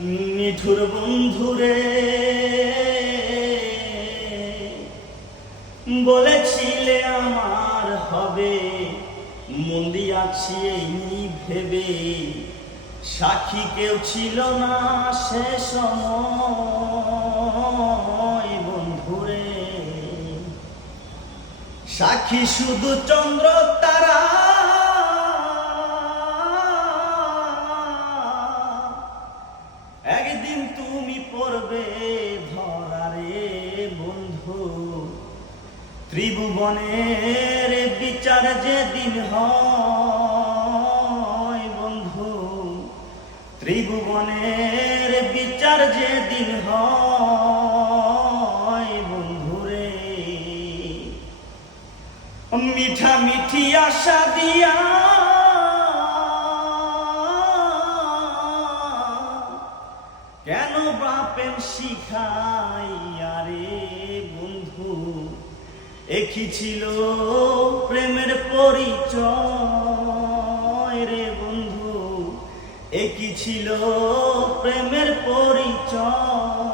নিঠুর বন্ধুরে বলেছিলে আমার হবে, মন দিয়াছি এই ভেবে সাক্ষী কেউ ছিল না সে সময় বন্ধুরে। সাক্ষী শুধু চন্দ্র তারা, একদিন তুমি পড়বে ধরারে বন্ধু। ত্রিভুবনের বিচার যেদিন হয় বন্ধু, ত্রিভুবনের বিচার যেদিন হয় বন্ধুরে। মিঠা মিঠি আশা দিয়া কেন বাপের শিখাইয়া রে বন্ধু, একই ছিল প্রেমের পরিচয় রে বন্ধু, একই ছিল প্রেমের পরিচয়।